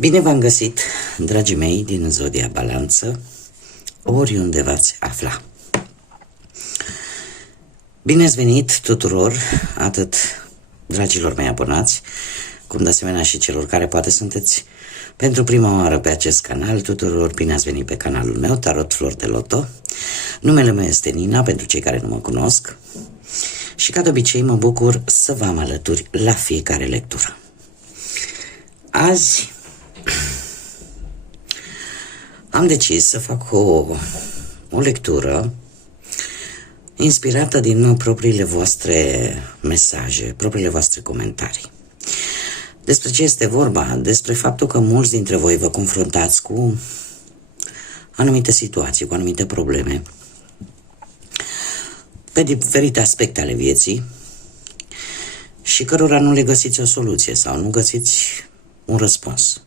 Bine v-am găsit, dragii mei din Zodia Balanță, oriunde v-ați afla. Bine ați venit tuturor, atât dragilor mei abonați, cum de asemenea și celor care poate sunteți pentru prima oară pe acest canal. Tuturor bine ați venit pe canalul meu, Tarot Flori de Loto. Numele meu este Nina, pentru cei care nu mă cunosc. Și ca de obicei mă bucur să vă am alături la fiecare lectură. Azi am decis să fac o lectură inspirată din propriile voastre mesaje, propriile voastre comentarii. Despre ce este vorba? Despre faptul că mulți dintre voi vă confruntați cu anumite situații, cu anumite probleme, pe diferite aspecte ale vieții și cărora nu le găsiți o soluție sau nu găsiți un răspuns.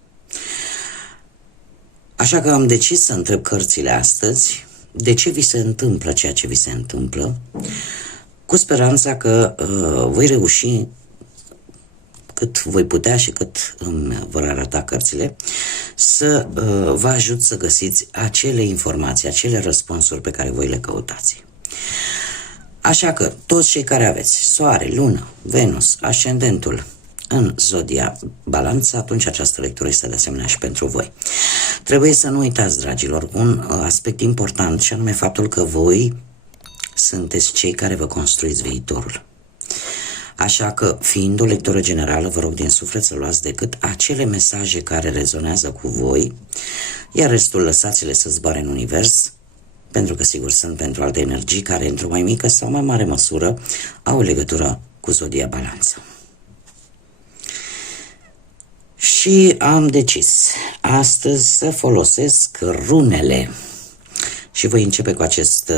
Așa că am decis să întreb cărțile astăzi de ce vi se întâmplă ceea ce vi se întâmplă, cu speranța că voi reuși cât voi putea și cât îmi vor arăta cărțile, să vă ajut să găsiți acele informații, acele răspunsuri pe care voi le căutați. Așa că toți cei care aveți Soare, Lună, Venus, Ascendentul în Zodia Balanță, atunci această lectură este de asemenea și pentru voi. Trebuie să nu uitați, dragilor, un aspect important, și anume faptul că voi sunteți cei care vă construiți viitorul. Așa că, fiind o lectură generală, vă rog din suflet să luați decât acele mesaje care rezonează cu voi, iar restul lăsați-le să zboare în univers, pentru că sigur sunt pentru alte energii care, într-o mai mică sau mai mare măsură, au legătură cu Zodia Balanță. Și am decis astăzi să folosesc runele și voi începe cu acest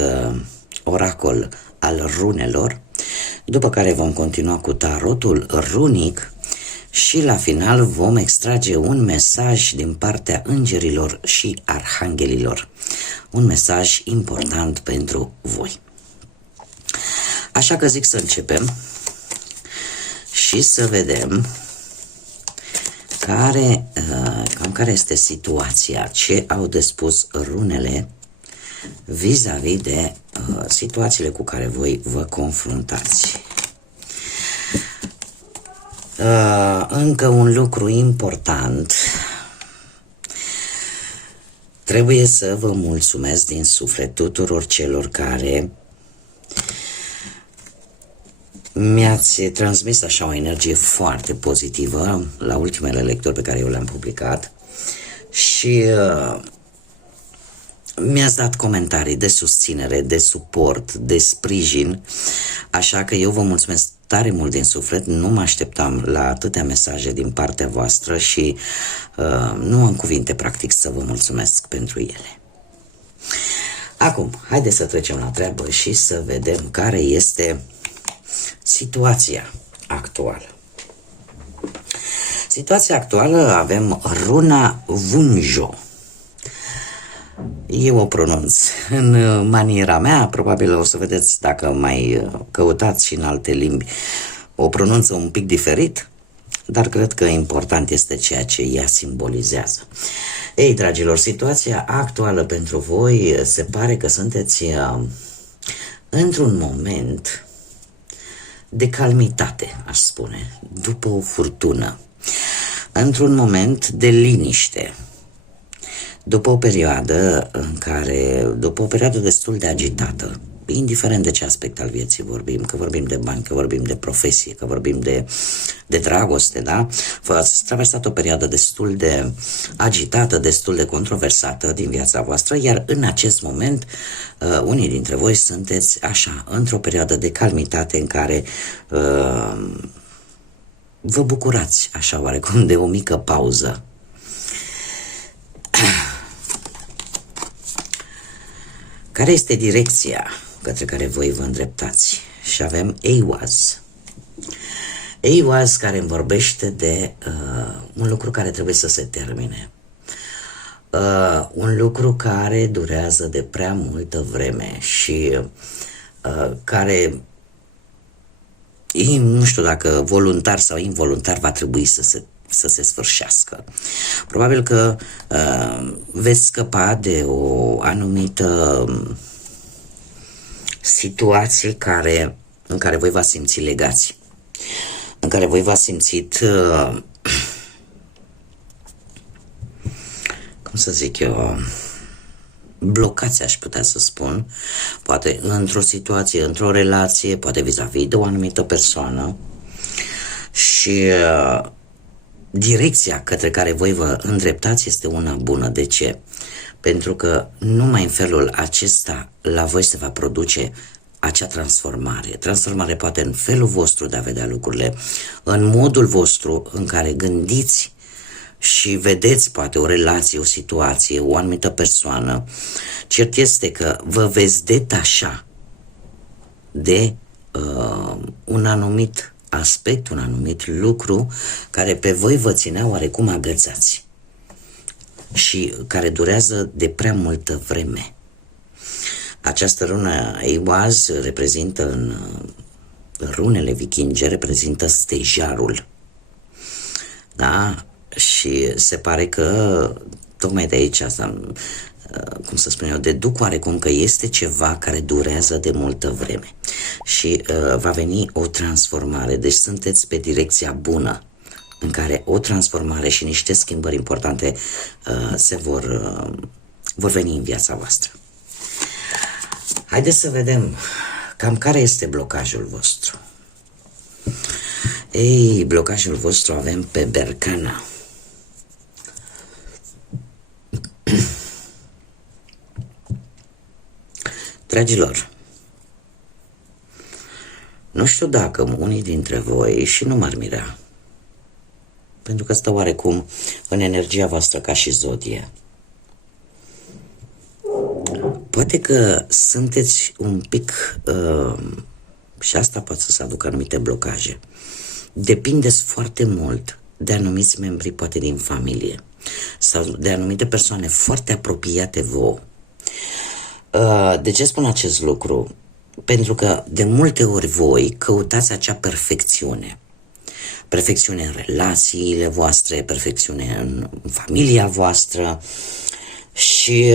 oracol al runelor, după care vom continua cu tarotul runic și la final vom extrage un mesaj din partea îngerilor și arhanghelilor, un mesaj important pentru voi. Așa că zic să începem și să vedem care este situația, ce au de spus runele vis-a-vis de situațiile cu care voi vă confruntați. Încă un lucru important. Trebuie să vă mulțumesc din suflet tuturor celor care mi-ați transmis așa o energie foarte pozitivă la ultimele lecturi pe care eu le-am publicat și mi-ați dat comentarii de susținere, de suport, de sprijin, așa că eu vă mulțumesc tare mult din suflet. Nu mă așteptam la atâtea mesaje din partea voastră și nu am cuvinte practic să vă mulțumesc pentru ele. Acum, haideți să trecem la treabă și să vedem care este situația actuală. Situația actuală, avem runa Vunjo. Eu o pronunț în maniera mea, probabil o să vedeți dacă mai căutați și în alte limbi, o pronunță un pic diferit, dar cred că important este ceea ce ea simbolizează. Ei, dragilor, situația actuală pentru voi se pare că sunteți într-un moment de calmitate, aș spune, după o furtună, într-un moment de liniște, după o perioadă după o perioadă destul de agitată, indiferent de ce aspect al vieții vorbim, că vorbim de bani, că vorbim de profesie, că vorbim de dragoste, da? Ați traversat o perioadă destul de agitată, destul de controversată din viața voastră, iar în acest moment unii dintre voi sunteți așa, într-o perioadă de calmitate în care vă bucurați așa oarecum de o mică pauză. Care este direcția către care voi vă îndreptați? Și avem Eiwaz. Eiwaz care îmi vorbește de un lucru care trebuie să se termine. Un lucru care durează de prea multă vreme și care, nu știu dacă voluntar sau involuntar, va trebui să se să se sfârșească. Probabil că veți scăpa de o anumită situație în care voi v-ați simți legați, în care voi v-ați simțit, cum să zic eu, blocați, aș putea să spun, poate într-o situație, într-o relație, poate vis-a-vis de o anumită persoană și direcția către care voi vă îndreptați este una bună. De ce? Pentru că numai în felul acesta la voi se va produce acea transformare. Transformare poate în felul vostru de a vedea lucrurile, în modul vostru în care gândiți și vedeți poate o relație, o situație, o anumită persoană. Cert este că vă veți detașa de un anumit aspect, un anumit lucru care pe voi vă ținea oarecum agățați și care durează de prea multă vreme. Această rună Eiwaz reprezintă în runele vikinge, reprezintă stejarul. Da? Și se pare că tocmai de aici asta, cum să spun eu, deduc oarecum că este ceva care durează de multă vreme și va veni o transformare. Deci sunteți pe direcția bună în care o transformare și niște schimbări importante se vor veni în viața voastră. Haideți să vedem cam care este blocajul vostru. Ei, blocajul vostru avem pe Bercana. Dragilor, nu știu dacă unii dintre voi, și nu m-ar mira, pentru că stă oarecum în energia voastră ca și zodie, poate că sunteți un pic, și asta poate să aducă anumite blocaje, depindeți foarte mult de anumiți membri, poate din familie, sau de anumite persoane foarte apropiate vouă. De ce spun acest lucru? Pentru că de multe ori voi căutați acea perfecțiune. Perfecțiune în relațiile voastre, perfecțiune în familia voastră și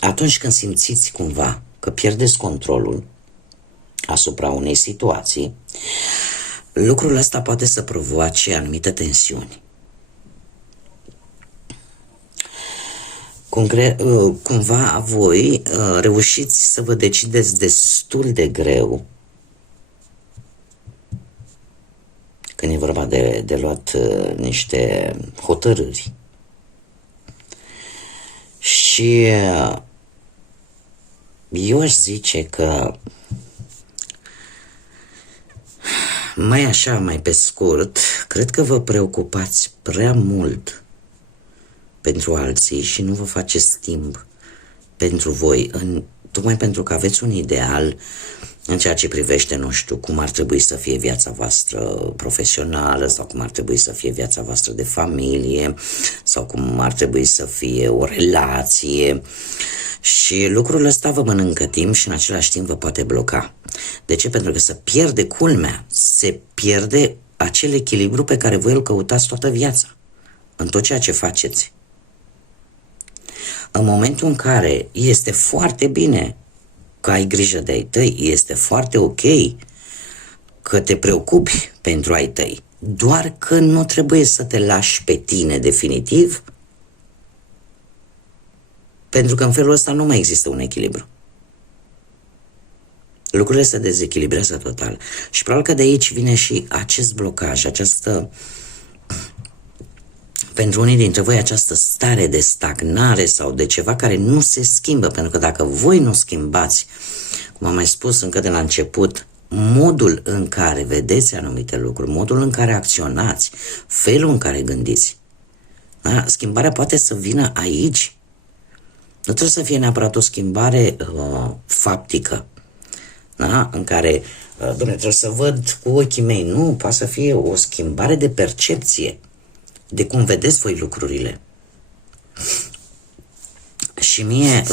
atunci când simțiți cumva că pierdeți controlul asupra unei situații, lucrul ăsta poate să provoace anumite tensiuni. Cumva voi reușiți să vă decideți destul de greu când e vorba de luat niște hotărâri. Și eu aș zice că mai așa, mai pe scurt, cred că vă preocupați prea mult pentru alții și nu vă faceți timp pentru voi, tocmai pentru că aveți un ideal în ceea ce privește, nu știu, cum ar trebui să fie viața voastră profesională sau cum ar trebui să fie viața voastră de familie sau cum ar trebui să fie o relație și lucrul ăsta vă mănâncă timp și în același timp vă poate bloca. De ce? Pentru că se pierde culmea, se pierde acel echilibru pe care voi îl căutați toată viața, în tot ceea ce faceți. În momentul în care este foarte bine că ai grijă de ai tăi, este foarte ok că te preocupi pentru ai tăi, doar că nu trebuie să te lași pe tine definitiv, pentru că în felul ăsta nu mai există un echilibru. Lucrurile se dezechilibrează total și probabil că de aici vine și acest blocaj, pentru unii dintre voi această stare de stagnare sau de ceva care nu se schimbă, pentru că dacă voi nu schimbați, cum am mai spus încă de la început, modul în care vedeți anumite lucruri, modul în care acționați, felul în care gândiți, da? Schimbarea poate să vină aici. Nu trebuie să fie neapărat o schimbare faptică, da? În care, dom'le, trebuie să văd cu ochii mei. Nu, poate să fie o schimbare de percepție, de cum vedeți voi lucrurile. Și mie,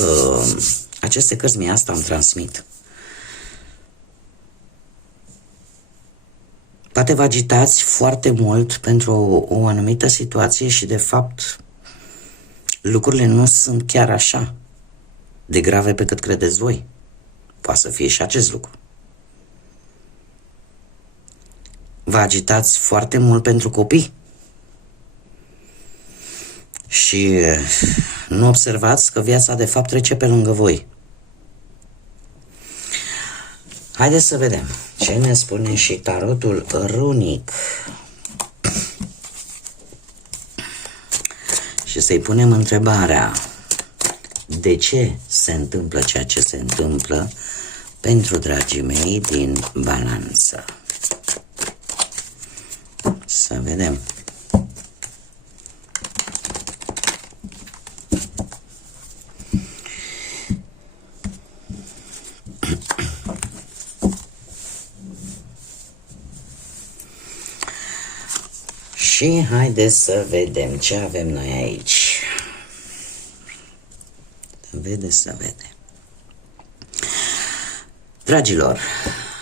aceste cărți, mie asta îmi transmit. Poate vă agitați foarte mult pentru o anumită situație și de fapt lucrurile nu sunt chiar așa de grave pe cât credeți voi. Poate să fie și acest lucru. Vă agitați foarte mult pentru copii și nu observați că viața de fapt trece pe lângă voi. Haideți să vedem ce ne spune și tarotul runic. Și să-i punem întrebarea: de ce se întâmplă ceea ce se întâmplă pentru dragii mei din Balanță? Să vedem. Și haideți să vedem ce avem noi aici. Să vedem. Dragilor,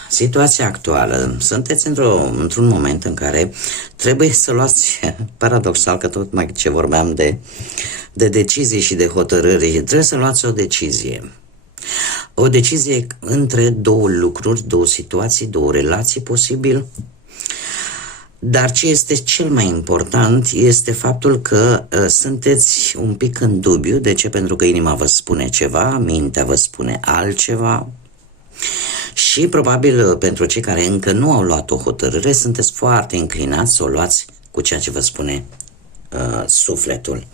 situația actuală, sunteți într-un moment în care trebuie să luați, paradoxal că tot mai ce vorbeam de decizii și de hotărâri, trebuie să luați o decizie. O decizie între două lucruri, două situații, două relații posibil. Dar ce este cel mai important este faptul că sunteți un pic în dubiu. De ce? Pentru că inima vă spune ceva, mintea vă spune altceva. Și probabil pentru cei care încă nu au luat o hotărâre, sunteți foarte inclinați să o luați cu ceea ce vă spune sufletul.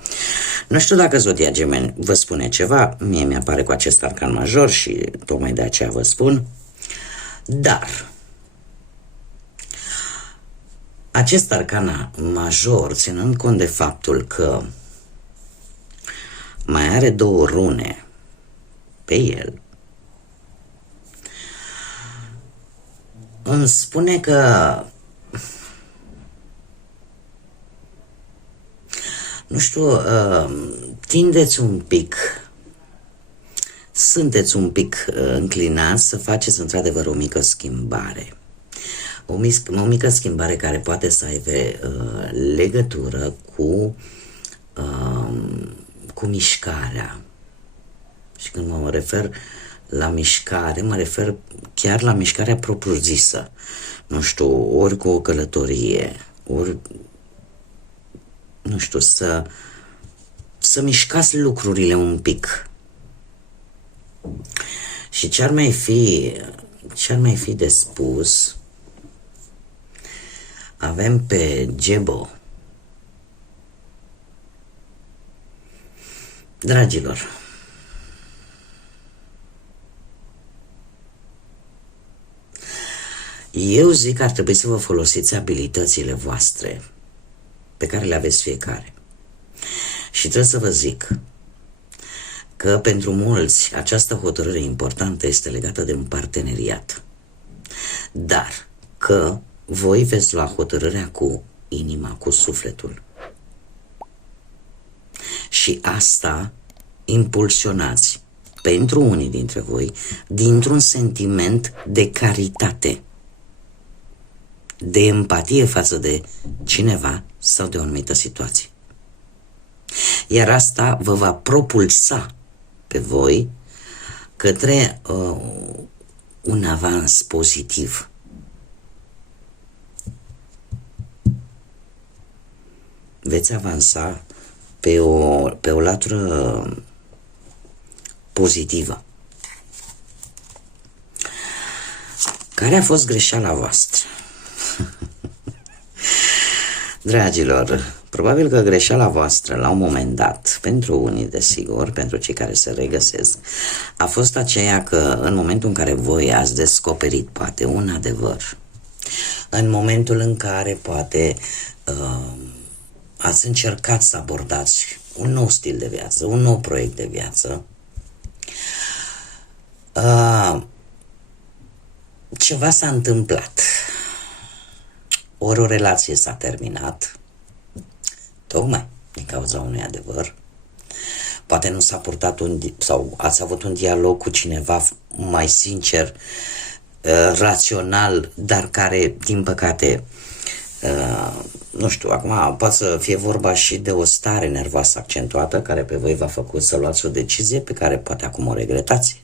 Nu știu dacă Zodia Gemeni vă spune ceva, mie mi-apare cu acest arcan major și tocmai de aceea vă spun. Dar acest arcan major, ținând cont de faptul că mai are două rune pe el, îmi spune că, nu știu, sunteți un pic înclinați să faceți într-adevăr o mică schimbare. O mică schimbare care poate să aibă legătură cu mișcarea. Și când mă refer la mișcare, mă refer chiar la mișcarea propriu-zisă. Nu știu, ori cu o călătorie, ori, nu știu, să mișcați lucrurile un pic. Și ce-ar mai fi de spus, avem pe Gebo. Dragilor, eu zic că ar trebui să vă folosiți abilitățile voastre pe care le aveți fiecare. Și trebuie să vă zic că pentru mulți această hotărâre importantă este legată de un parteneriat. Dar că voi veți lua hotărârea cu inima, cu sufletul. Și asta impulsionați pentru unii dintre voi dintr-un sentiment de caritate, de empatie față de cineva sau de o anumită situație. Iar asta vă va propulsa pe voi către un avans pozitiv. Veți avansa pe o latură pozitivă. Care a fost greșeala voastră? Dragilor, probabil că greșeala voastră la un moment dat, pentru unii desigur, pentru cei care se regăsesc, a fost aceea că în momentul în care voi ați descoperit poate un adevăr, în momentul în care poate ați încercat să abordați un nou stil de viață, un nou proiect de viață, ceva s-a întâmplat. Ori o relație s-a terminat, tocmai din cauza unui adevăr. Poate nu s-a purtat sau ați avut un dialog cu cineva mai sincer rațional, dar care, din păcate, nu știu, acum poate să fie vorba și de o stare nervoasă accentuată care pe voi v-a făcut să luați o decizie pe care poate acum o regretați.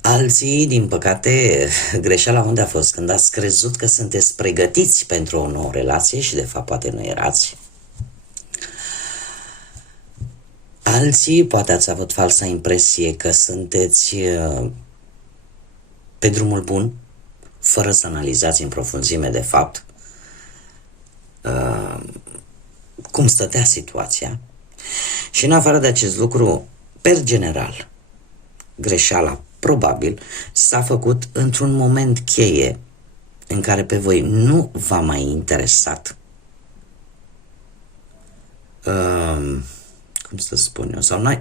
Alții, din păcate, greșeala unde a fost? Când ați crezut că sunteți pregătiți pentru o nouă relație și de fapt poate nu erați. Alții, poate ați avut falsa impresie că sunteți pe drumul bun, fără să analizați în profunzime de fapt cum stătea situația. Și în afară de acest lucru, per general, greșeala probabil s-a făcut într-un moment cheie în care pe voi nu v-a mai interesat cum să spun eu, sau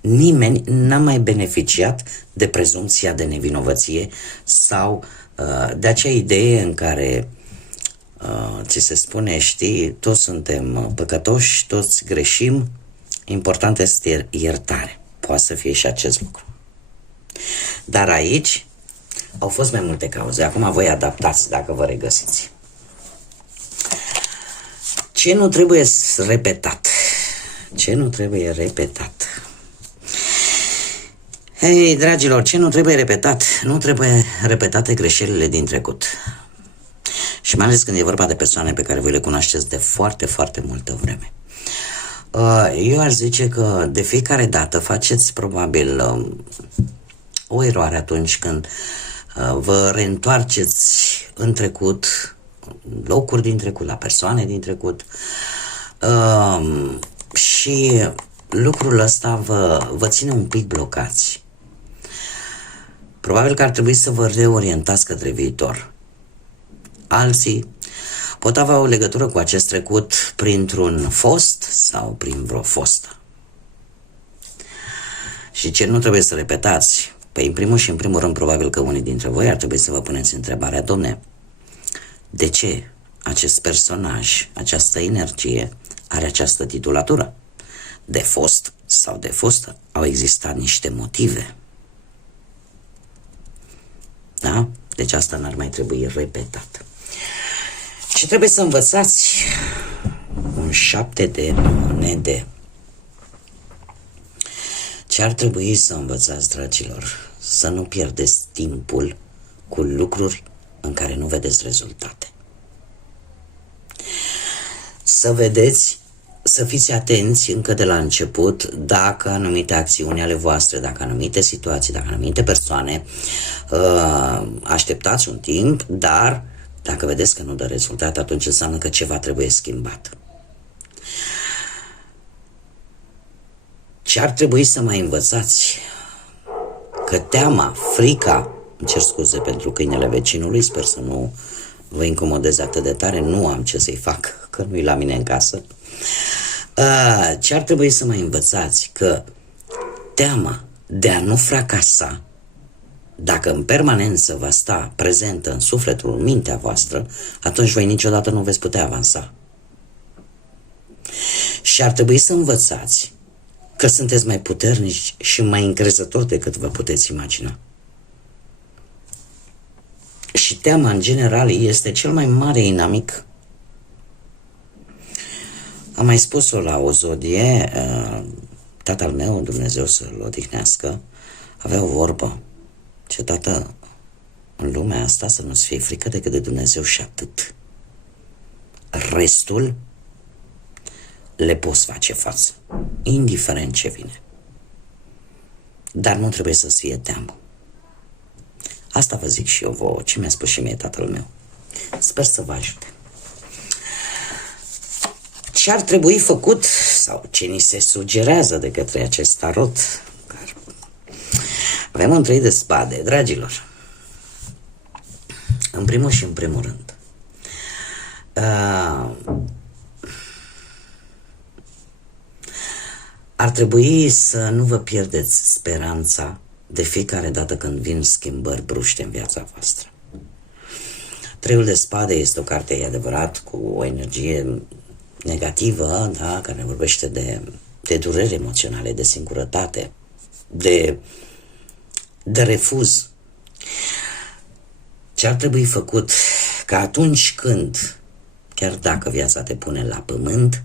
nimeni n-a mai beneficiat de prezumția de nevinovăție sau de acea idee în care ți se spune, știi, toți suntem păcătoși, toți greșim, important este iertare. Poate să fie și acest lucru. Dar aici au fost mai multe cauze. Acum voi adaptați dacă vă regăsiți. Ce nu trebuie repetat? Ce nu trebuie repetat? Hei, dragilor, ce nu trebuie repetat? Nu trebuie repetate greșelile din trecut. Și mai ales când e vorba de persoane pe care voi le cunoașteți de foarte, foarte multă vreme. Eu aș zice că de fiecare dată faceți probabil o eroare atunci când vă reîntoarceți în trecut, locuri din trecut, la persoane din trecut și lucrul ăsta vă ține un pic blocați. Probabil că ar trebui să vă reorientați către viitor. Alții pot avea o legătură cu acest trecut printr-un fost sau prin vreo fostă. Și ce nu trebuie să repetați? Păi, în primul și în primul rând, probabil că unii dintre voi ar trebui să vă puneți întrebarea, domne, de ce acest personaj, această energie are această titulatură? De fost sau de fostă? Au existat niște motive. Da? Deci asta n-ar mai trebui repetat. Și trebuie să învățați un 7 de monede. Ce ar trebui să învățați, dragilor? Să nu pierdeți timpul cu lucruri în care nu vedeți rezultate. Să vedeți, să fiți atenți încă de la început dacă anumite acțiuni ale voastre, dacă anumite situații, dacă anumite persoane așteptați un timp, dar dacă vedeți că nu dă rezultat, atunci înseamnă că ceva trebuie schimbat. Ce ar trebui să mai învățați? Că teama, frica, îmi cer scuze pentru câinele vecinului, sper să nu vă incomodez atât de tare, nu am ce să-i fac, că nu-i la mine în casă. Ce ar trebui să mai învățați? Că teama de a nu fracasa, dacă în permanență va sta prezentă în sufletul, în mintea voastră, atunci voi niciodată nu veți putea avansa. Și ar trebui să învățați că sunteți mai puternici și mai încrezători decât vă puteți imagina. Și teama, în general, este cel mai mare inamic. Am mai spus-o la o zodie, tatăl meu, Dumnezeu să-l odihnească, avea o vorbă. Ce tată, în lumea asta să nu-ți fie frică decât de Dumnezeu și atât. Restul le poți face față, indiferent ce vine. Dar nu trebuie să-ți fie teamă. Asta vă zic și eu vouă, ce mi-a spus și mie tatăl meu. Sper să vă ajute. Ce ar trebui făcut, sau ce ni se sugerează de către acest tarot? Avem un 3 de spade, dragilor. În primul și în primul rând, ar trebui să nu vă pierdeți speranța de fiecare dată când vin schimbări bruște în viața voastră. 3 de spade este o carte, e adevărat, cu o energie negativă, da, care vorbește de dureri emoționale, de singurătate, de de refuz. Ce ar trebui făcut? Că atunci când, chiar dacă viața te pune la pământ,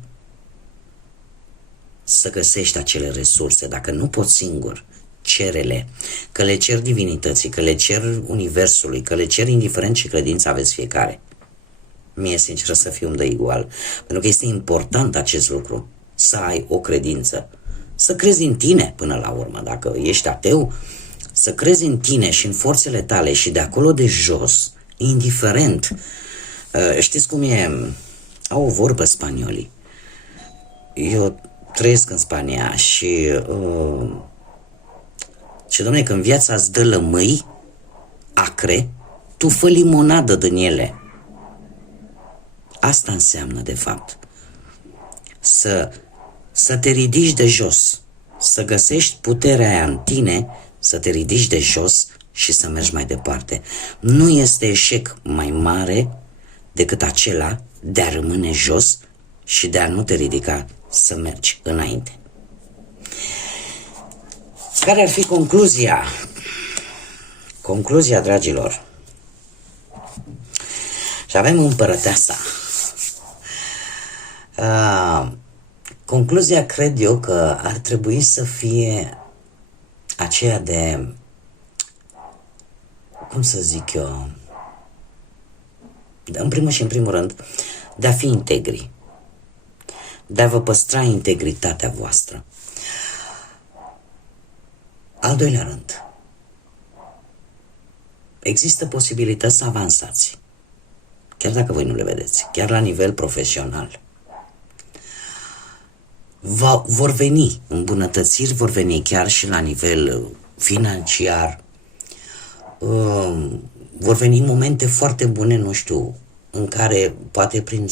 să găsești acele resurse. Dacă nu poți singur, cere-le. Că le cer divinității, că le cer universului, că le cer indiferent ce credință aveți fiecare. Mie, sincer să fiu, îmi dă igual. Pentru că este important acest lucru. Să ai o credință. Să crezi în tine până la urmă. Dacă ești ateu, să crezi în tine și în forțele tale și de acolo de jos, indiferent. Știți cum e? Au o vorbă spaniolii. Eu trăiesc în Spania și dom'le, când viața îți dă lămâi acre, tu fă limonadă din ele. Asta înseamnă, de fapt, să te ridici de jos, să găsești puterea aia în tine, să te ridici de jos și să mergi mai departe. Nu este eșec mai mare decât acela de a rămâne jos și de a nu te ridica să mergi înainte. Care ar fi concluzia? Concluzia, dragilor. Și avem împărăteasa. Concluzia cred eu că ar trebui să fie aceea de, cum să zic eu, în primul și în primul rând, de a fi integri, de a vă păstra integritatea voastră. Al doilea rând, există posibilități să avansați, chiar dacă voi nu le vedeți, chiar la nivel profesional. Vor veni îmbunătățiri, vor veni chiar și la nivel financiar. Vor veni momente foarte bune, nu știu, în care poate prin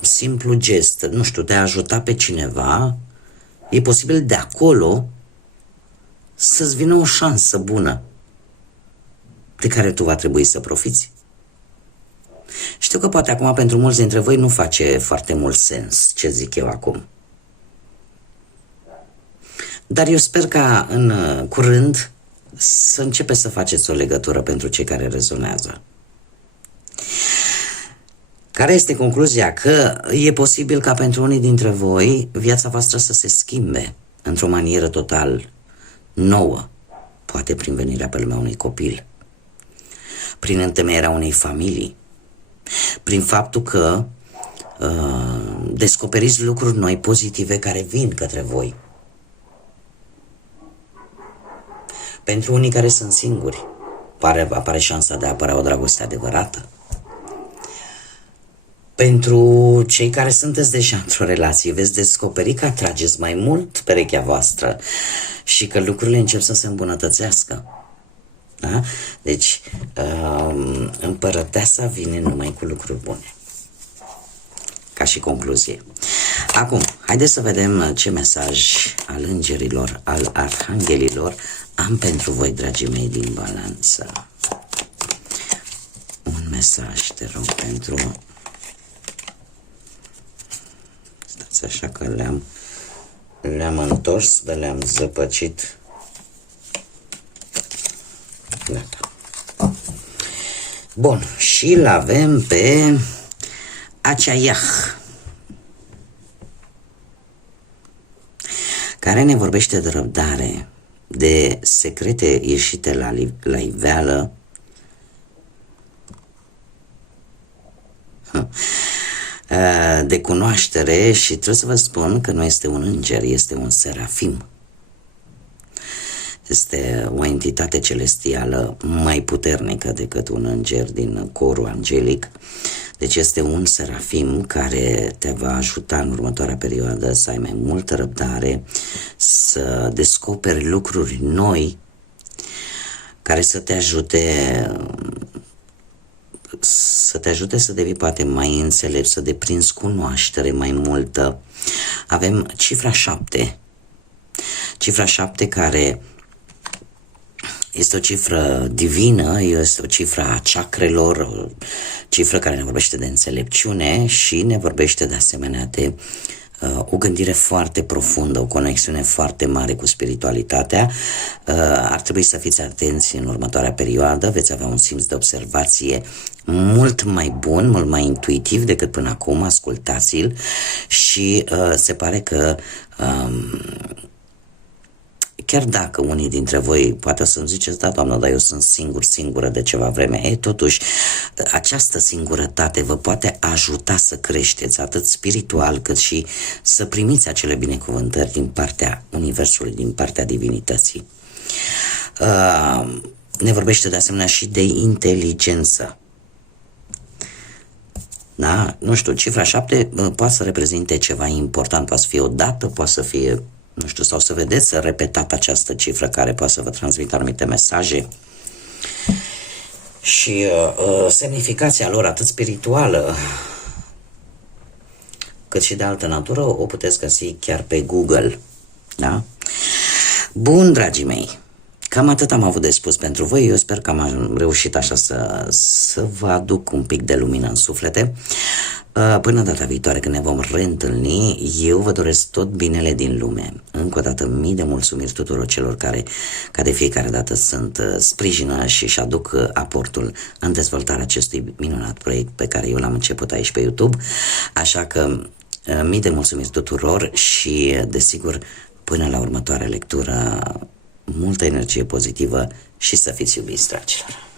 simplu gest, nu știu, de a ajuta pe cineva, e posibil de acolo să-ți vină o șansă bună de care tu va trebui să profiți. Știu că poate acum pentru mulți dintre voi nu face foarte mult sens ce zic eu acum. Dar eu sper ca în curând să începeți să faceți o legătură pentru cei care rezonează. Care este concluzia? Că e posibil ca pentru unii dintre voi viața voastră să se schimbe într-o manieră total nouă. Poate prin venirea pe lumea unui copil, prin întemeierea unei familii, prin faptul că descoperiți lucruri noi, pozitive, care vin către voi. Pentru unii care sunt singuri, apare șansa de a apărea o dragoste adevărată. Pentru cei care sunteți deja într-o relație, veți descoperi că atrageți mai mult perechea voastră și că lucrurile încep să se îmbunătățească. Da? Deci, împărăteasa vine numai cu lucruri bune. Ca și concluzie. Acum, haideți să vedem ce mesaj al îngerilor, al arhanghelilor am pentru voi, dragii mei, din balanță. Un mesaj, te rog, pentru... Stați așa că le-am întors, dar le-am zăpăcit. Gata. Bun, și l-avem pe Achaiah, care ne vorbește de răbdare, de secrete ieșite la iveală, de cunoaștere, și trebuie să vă spun că nu este un înger, este un serafim. Este o entitate celestială mai puternică decât un înger din corul angelic. Deci este un serafim care te va ajuta în următoarea perioadă să ai mai multă răbdare, să descoperi lucruri noi care să te ajute să devii poate mai înțelept, să deprinzi cunoaștere mai multă. Avem cifra 7. Cifra 7 care este o cifră divină, este o cifră a chakrelor, o cifră care ne vorbește de înțelepciune și ne vorbește de asemenea de o gândire foarte profundă, o conexiune foarte mare cu spiritualitatea. Ar trebui să fiți atenți în următoarea perioadă, veți avea un simț de observație mult mai bun, mult mai intuitiv decât până acum, ascultați-l și se pare că chiar dacă unii dintre voi poate să-mi ziceți, da, doamnă, dar eu sunt singură de ceva vreme, totuși, această singurătate vă poate ajuta să creșteți, atât spiritual, cât și să primiți acele binecuvântări din partea Universului, din partea Divinității. Ne vorbește de asemenea și de inteligență. Da? Nu știu, cifra 7 poate să reprezinte ceva important, poate să fie o dată, poate să fie, nu știu, sau să vedeți repetat această cifră care poate să vă transmită anumite mesaje și semnificația lor atât spirituală cât și de altă natură o puteți găsi chiar pe Google. Da? Bun, dragii mei, cam atât am avut de spus pentru voi. Eu sper că am reușit așa să vă aduc un pic de lumină în suflete. Până data viitoare când ne vom reîntâlni, eu vă doresc tot binele din lume. Încă o dată mii de mulțumiri tuturor celor care, ca de fiecare dată, sprijină și își aduc aportul în dezvoltarea acestui minunat proiect pe care eu l-am început aici pe YouTube. Așa că mii de mulțumiri tuturor și, desigur, până la următoarea lectură, multă energie pozitivă și să fiți iubiți, dragilor!